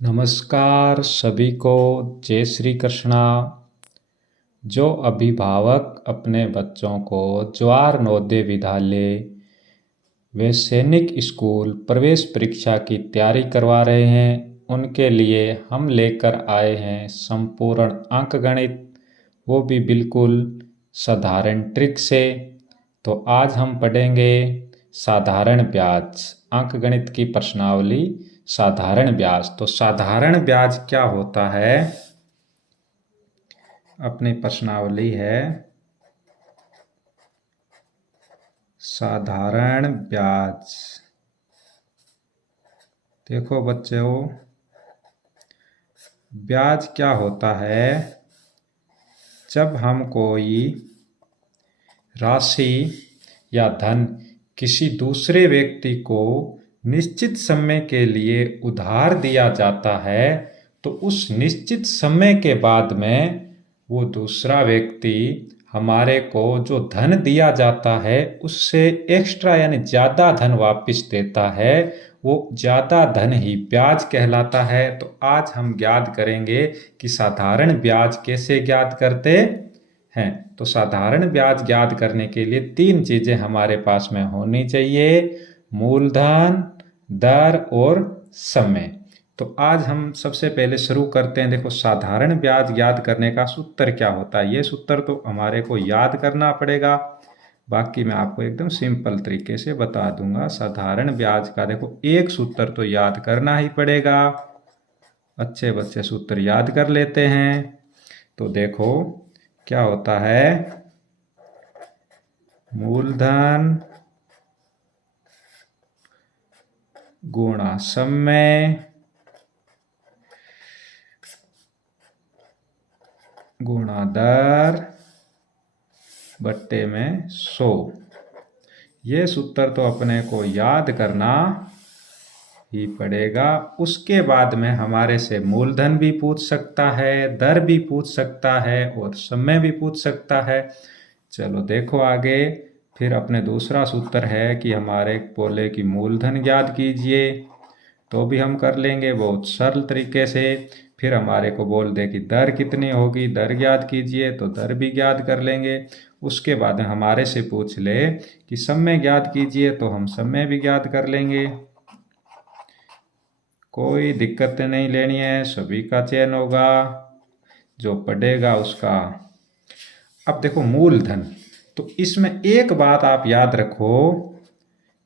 नमस्कार सभी को। जय श्री कृष्णा। जो अभिभावक अपने बच्चों को जवाहर नवोदय विद्यालय व सैनिक स्कूल प्रवेश परीक्षा की तैयारी करवा रहे हैं, उनके लिए हम लेकर आए हैं संपूर्ण अंकगणित, वो भी बिल्कुल साधारण ट्रिक से। तो आज हम पढ़ेंगे साधारण ब्याज, अंकगणित की प्रश्नावली साधारण ब्याज। तो साधारण ब्याज क्या होता है? अपनी प्रश्नावली है साधारण ब्याज। देखो बच्चों, ब्याज क्या होता है? जब हम कोई राशि या धन किसी दूसरे व्यक्ति को निश्चित समय के लिए उधार दिया जाता है, तो उस निश्चित समय के बाद में वो दूसरा व्यक्ति हमारे को जो धन दिया जाता है उससे एक्स्ट्रा यानी ज़्यादा धन वापस देता है, वो ज़्यादा धन ही ब्याज कहलाता है। तो आज हम ज्ञात करेंगे कि साधारण ब्याज कैसे ज्ञात करते हैं। तो साधारण ब्याज ज्ञात करने के लिए तीन चीज़ें हमारे पास में होनी चाहिए: मूलधन, दर और समय। तो आज हम सबसे पहले शुरू करते हैं। देखो, साधारण ब्याज ज्ञात करने का सूत्र क्या होता है? ये सूत्र तो हमारे को याद करना पड़ेगा, बाकी मैं आपको एकदम सिंपल तरीके से बता दूंगा। साधारण ब्याज का देखो एक सूत्र तो याद करना ही पड़ेगा। अच्छे बच्चे सूत्र याद कर लेते हैं। तो देखो क्या होता है: मूलधन गुणा समय गुणा दर बट्टे में 100। ये सूत्र तो अपने को याद करना ही पड़ेगा। उसके बाद में हमारे से मूलधन भी पूछ सकता है, दर भी पूछ सकता है और समय भी पूछ सकता है। चलो देखो आगे। फिर अपने दूसरा सूत्र है कि हमारे बोले कि मूलधन ज्ञात कीजिए, तो भी हम कर लेंगे बहुत सरल तरीके से। फिर हमारे को बोल दे कि दर कितनी होगी, दर ज्ञात कीजिए, तो दर भी ज्ञात कर लेंगे। उसके बाद हमारे से पूछ ले कि समय ज्ञात कीजिए, तो हम समय भी ज्ञात कर लेंगे। कोई दिक्कत नहीं लेनी है, सभी का चयन होगा, जो पढ़ेगा उसका। अब देखो मूलधन, तो इसमें एक बात आप याद रखो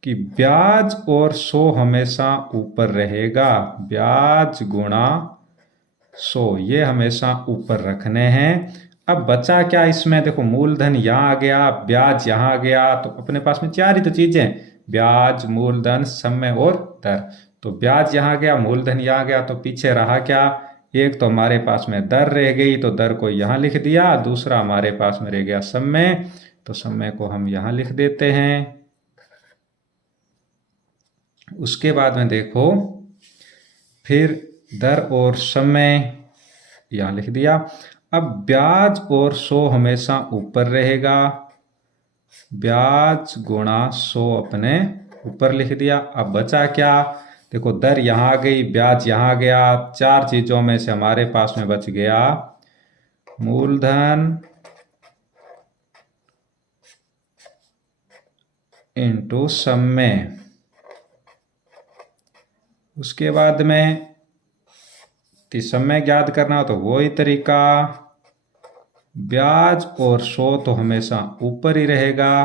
कि ब्याज और 100 हमेशा ऊपर रहेगा। ब्याज गुणा 100 ये हमेशा ऊपर रखने हैं। अब बचा क्या इसमें? देखो मूलधन यहाँ आ गया, ब्याज यहाँ आ गया, तो अपने पास में चार ही तो चीजें: ब्याज, मूलधन, समय और दर। तो ब्याज यहाँ गया, मूलधन यहाँ गया, तो पीछे रहा क्या? एक तो हमारे पास में दर रह गई, तो दर को यहाँ लिख दिया। दूसरा हमारे पास में रह गया समय, तो समय को हम यहाँ लिख देते हैं। उसके बाद में देखो, फिर दर और समय यहाँ लिख दिया। अब ब्याज और 100 हमेशा ऊपर रहेगा। ब्याज गुणा 100 अपने ऊपर लिख दिया। अब बचा क्या? देखो दर यहाँ आ गई, ब्याज यहाँ गया, चार चीजों में से हमारे पास में बच गया मूलधन इंटू समय। उसके बाद में समय ज्ञात करना हो तो वही तरीका, ब्याज और 100 तो हमेशा ऊपर ही रहेगा।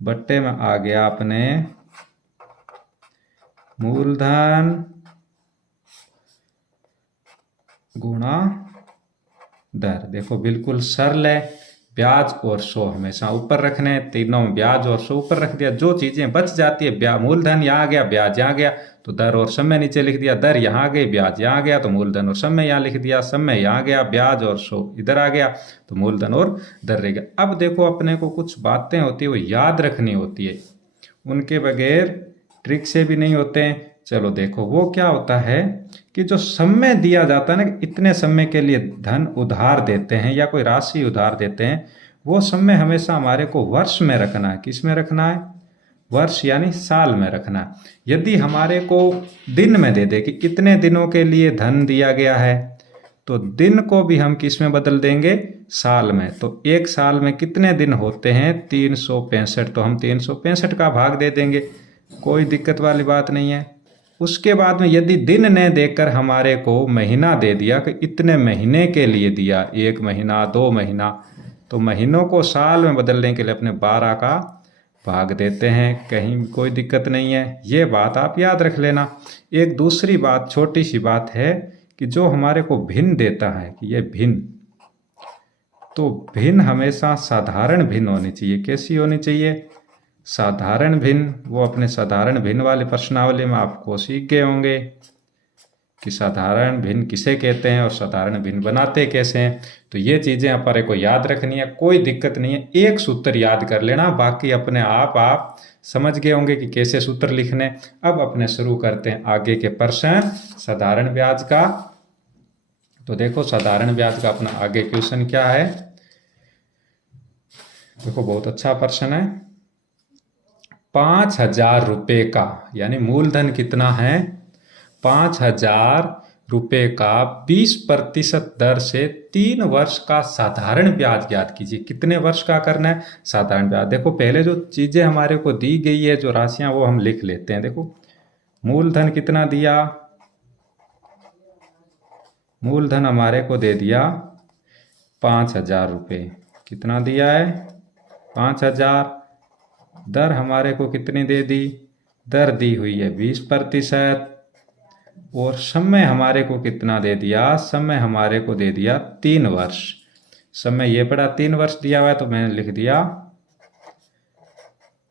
बट्टे में आ गया अपने मूलधन गुणा दर। देखो बिल्कुल सरल है, ब्याज और 100 हमेशा ऊपर रखने, तीनों में ब्याज और 100 ऊपर रख दिया। जो चीजें बच जाती है, मूलधन यहाँ आ गया, ब्याज यहाँ गया, तो दर और समय नीचे लिख दिया। दर यहाँ आ गई, ब्याज यहाँ गया, तो मूलधन और समय यहाँ लिख दिया। समय यहाँ गया, ब्याज और 100 इधर आ गया, तो मूलधन और दर रह गया। अब देखो अपने को कुछ बातें होती है वो याद रखनी होती है, उनके बगैर ट्रिक से भी नहीं होते हैं। चलो देखो वो क्या होता है कि जो समय दिया जाता है ना, इतने समय के लिए धन उधार देते हैं या कोई राशि उधार देते हैं, वो समय हमेशा हमारे को वर्ष में रखना है। किस में रखना है? वर्ष यानी साल में रखना है। यदि हमारे को दिन में दे दे कि इतने दिनों के लिए धन दिया गया है, तो दिन को भी हम किस में बदल देंगे, साल में। तो एक साल में कितने दिन होते हैं, 365, तो हम 365 का भाग दे देंगे, कोई दिक्कत वाली बात नहीं है। उसके बाद में यदि दिन न देकर हमारे को महीना दे दिया कि इतने महीने के लिए दिया, 1 महीना 2 महीना, तो महीनों को साल में बदलने के लिए अपने 12 का भाग देते हैं, कहीं कोई दिक्कत नहीं है। ये बात आप याद रख लेना। एक दूसरी बात, छोटी सी बात है कि जो हमारे को भिन्न देता है कि ये भिन्न, तो भिन्न हमेशा साधारण भिन्न होनी चाहिए। कैसी होनी चाहिए, साधारण भिन्न। वो अपने साधारण भिन्न वाले प्रश्नावली में आपको सीख गए होंगे कि साधारण भिन्न किसे कहते हैं और साधारण भिन्न बनाते कैसे हैं। तो ये चीज़ें अपने को याद रखनी है, कोई दिक्कत नहीं है। एक सूत्र याद कर लेना, बाकी अपने आप समझ गए होंगे कि कैसे सूत्र लिखने। अब अपने शुरू करते हैं आगे के प्रश्न साधारण ब्याज का। तो देखो साधारण ब्याज का अपना आगे क्वेश्चन क्या है, देखो बहुत अच्छा प्रश्न है। 5,000 रुपये का, यानी मूलधन कितना है, 5,000 रुपये का 20% दर से 3 वर्ष का साधारण ब्याज ज्ञात कीजिए। कितने वर्ष का करना है, साधारण ब्याज। देखो पहले जो चीजें हमारे को दी गई है, जो राशियां, वो हम लिख लेते हैं। देखो मूलधन कितना दिया, मूलधन हमारे को दे दिया 5,000 रुपये। कितना दिया है, 5,000। दर हमारे को कितनी दे दी, दर दी हुई है 20%। और समय हमारे को कितना दे दिया, समय हमारे को दे दिया 3 वर्ष। समय ये पड़ा 3 वर्ष दिया हुआ है, तो मैंने लिख दिया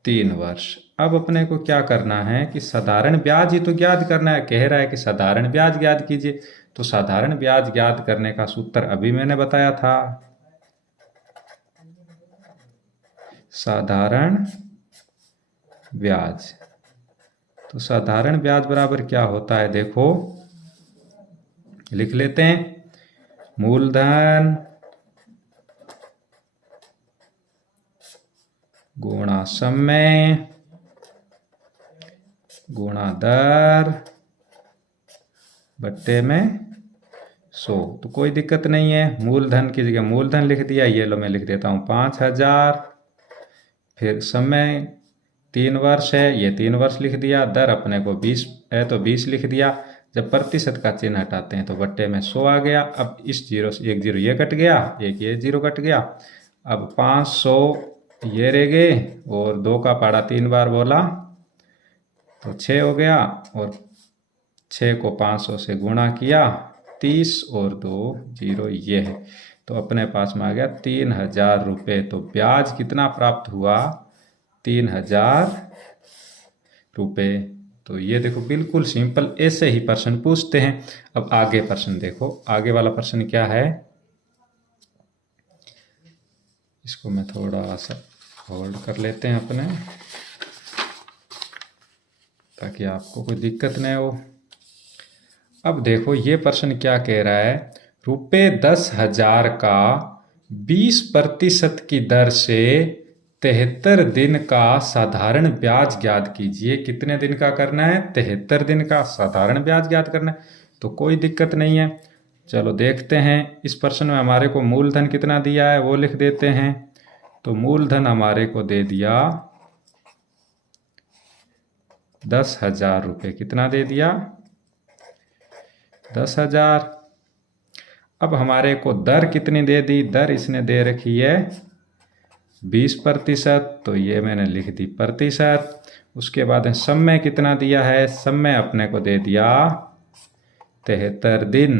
3 वर्ष। अब अपने को क्या करना है कि साधारण ब्याज ही तो ज्ञात करना है। कह रहा है कि साधारण ब्याज ज्ञात कीजिए, तो साधारण ब्याज ज्ञात करने का सूत्र अभी मैंने बताया था। साधारण ब्याज, तो साधारण ब्याज बराबर क्या होता है, देखो लिख लेते हैं। मूलधन गुणा समय गुणा दर बट्टे में 100। तो कोई दिक्कत नहीं है, मूलधन की जगह मूलधन लिख दिया। ये लो मैं लिख देता हूँ 5,000। फिर समय 3 वर्ष है, ये 3 वर्ष लिख दिया। दर अपने को 20 है, तो 20 लिख दिया। जब प्रतिशत का चिन्ह हटाते हैं तो बट्टे में 100 आ गया। अब इस जीरो से एक जीरो ये कट गया, एक ये जीरो कट गया। अब 500 ये रह गए, और 2 का पाड़ा 3 बार बोला तो 6 हो गया। और 6 को 500 से गुणा किया, 30 और 2 जीरो ये है। तो अपने पास में आ गया 3,000 रुपये। तो ब्याज कितना प्राप्त हुआ, 3,000 रुपये। तो ये देखो बिल्कुल सिंपल, ऐसे ही प्रश्न पूछते हैं। अब आगे प्रश्न देखो, आगे वाला प्रश्न क्या है, इसको मैं थोड़ा सा होल्ड कर लेते हैं अपने, ताकि आपको कोई दिक्कत नहीं हो। अब देखो ये प्रश्न क्या कह रहा है, रुपये 10,000 का 20% की दर से 73 दिन का साधारण ब्याज ज्ञात कीजिए। कितने दिन का करना है, 73 दिन का साधारण ब्याज ज्ञात करना है। तो कोई दिक्कत नहीं है, चलो देखते हैं। इस प्रश्न में हमारे को मूलधन कितना दिया है वो लिख देते हैं। तो मूलधन हमारे को दे दिया 10,000 रुपये। कितना दे दिया, 10,000। अब हमारे को दर कितनी दे दी, दर इसने दे रखी है 20%, तो ये मैंने लिख दी प्रतिशत। उसके बाद समय कितना दिया है, समय अपने को दे दिया 73 दिन।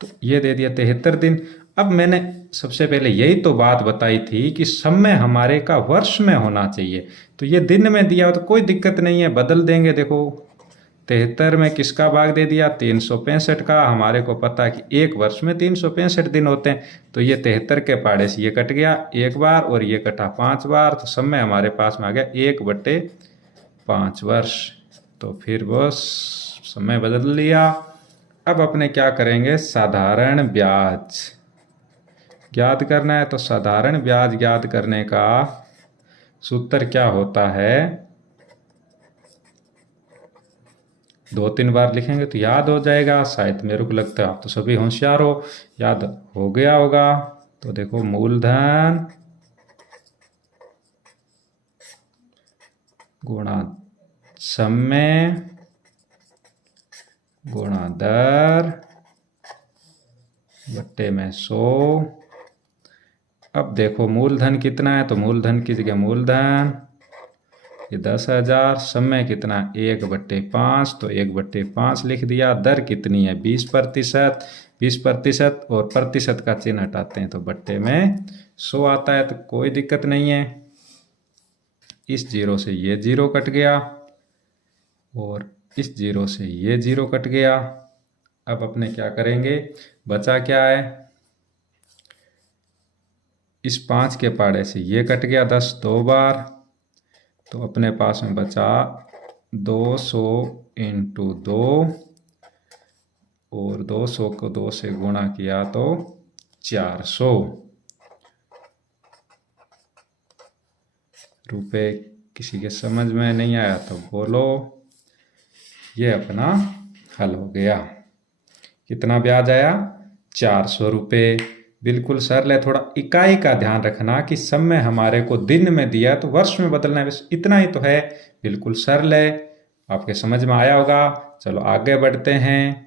तो ये दे दिया 73 दिन। अब मैंने सबसे पहले यही तो बात बताई थी कि समय हमारे का वर्ष में होना चाहिए। तो ये दिन में दिया हो तो कोई दिक्कत नहीं है, बदल देंगे। देखो 73 में किसका भाग दे दिया, 365 का। हमारे को पता है कि एक वर्ष में 365 दिन होते हैं। तो ये 73 के पाड़े से ये कट गया एक बार, और ये कटा 5 बार। तो समय हमारे पास में आ गया 1/5 वर्ष। तो फिर बस समय बदल लिया। अब अपने क्या करेंगे, साधारण ब्याज ज्ञात करना है तो साधारण ब्याज ज्ञात करने का सूत्र क्या होता है, 2-3 बार लिखेंगे तो याद हो जाएगा। शायद मेरे को लगता है आप तो सभी होशियार हो, याद हो गया होगा। तो देखो, मूलधन गुणा समय गुणा दर बट्टे में 100। अब देखो मूलधन कितना है, तो मूलधन की जगह मूलधन ये 10,000, समय कितना 1/5, तो 1/5 लिख दिया। दर कितनी है 20%, 20% और प्रतिशत का चिन्ह हटाते हैं तो बट्टे में 100 आता है, तो कोई दिक्कत नहीं है। इस जीरो से ये जीरो कट गया और इस जीरो से ये जीरो कट गया। अब अपने क्या करेंगे, बचा क्या है, इस 5 के पाड़े से ये कट गया 10 2 बार, तो अपने पास में बचा 200 × 2 और 200 को 2 से गुणा किया तो 400 रुपये। किसी के समझ में नहीं आया तो बोलो। ये अपना हल हो गया। कितना ब्याज आया, 400 रुपये। बिल्कुल सरल है। थोड़ा इकाई का ध्यान रखना कि समय हमारे को दिन में दिया तो वर्ष में बदलना है, बस इतना ही तो है। बिल्कुल सरल है, आपके समझ में आया होगा। चलो आगे बढ़ते हैं।